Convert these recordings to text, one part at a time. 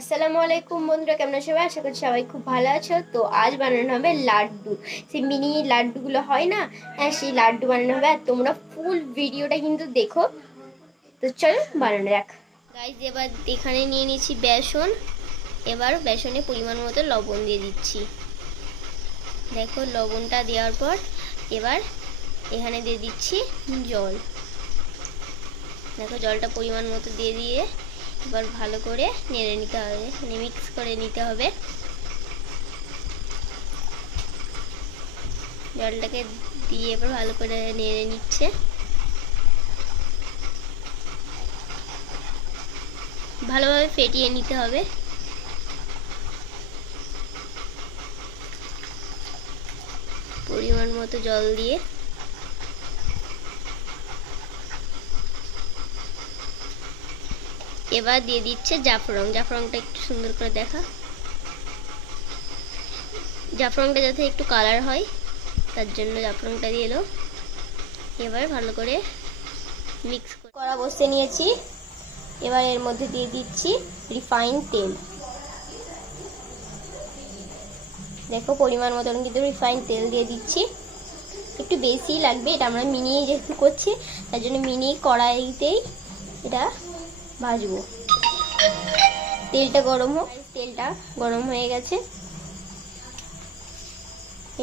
আসসালামু আলাইকুম বন্ধুরা, কেমন আছো সবাই? আশা করি সবাই খুব ভালো আছো। তো আজ বানানো হবে লাড্ডু। সেই মিনি লাড্ডুগুলো হয় না, হ্যাঁ সেই লাড্ডু বানানো হবে। আর তোমরা ফুল ভিডিওটা কিন্তু দেখো। তো চলো বানানো যাক। গাইস, এবার এখানে নিয়ে নিচ্ছি বেসন। এবার বেসনে পরিমাণ মতো লবণ দিয়ে দিচ্ছি। দেখো লবণটা দেওয়ার পর এবার এখানে দিয়ে দিচ্ছি জল। দেখো জলটা পরিমাণ মতো দিয়ে এবার ভালো করে নেড়ে নিতে হবে, মানে মিক্স করে নিতে হবে। জলটাকে দিয়ে এবার ভালো করে নেড়ে নিচ্ছে। ভালোভাবে ফেটিয়ে নিতে হবে। পরিমাণ মতো জল দিয়ে এবার দিয়ে দিচ্ছে জাফরং। জাফরংটা একটু সুন্দর করে দেখা, জাফরংটা যাতে একটু কালার হয় তার জন্য জাফরংটা দিয়ে এলো। এবার ভালো করে মিক্স করা বসিয়ে নিয়েছি। এবার এর মধ্যে দিয়ে দিচ্ছি রিফাইন তেল। দেখো পরিমাণ মতন কিন্তু রিফাইন তেল দিয়ে দিচ্ছি। একটু বেশি লাগবে, এটা আমরা মিনি যেহেতু করছি তার জন্য মিনি কড়াইতেই এটা ভাজবো। তেলটা গরম হোক। তেলটা গরম হয়ে গেছে,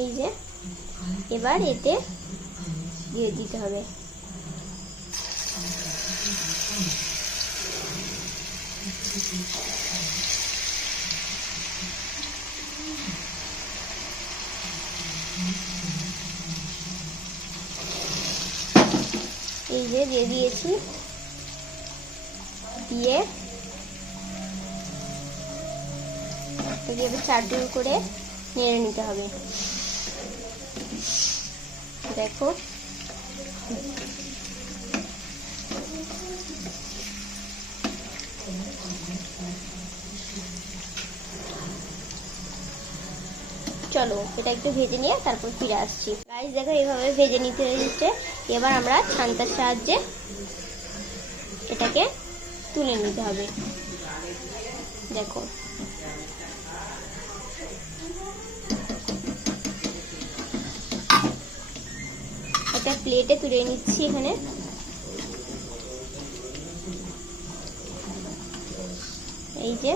এই যে এবার এতে দিয়ে দিতে হবে এই যে দিয়ে দিয়েছি। দিয়ে এবার চারদিন করে নেড়ে নিতে হবে। দেখো চলো এটা একটু ভেজে নিয়ে তারপর ফিরে আসছি। গাইস দেখো এইভাবে ভেজে নিতে হচ্ছে। এবার আমরা ছান্তার সাহায্যে এটাকে তুলে নিতে হবে। দেখো একটা প্লেটে তুলে নিচ্ছি। এখানে এই যে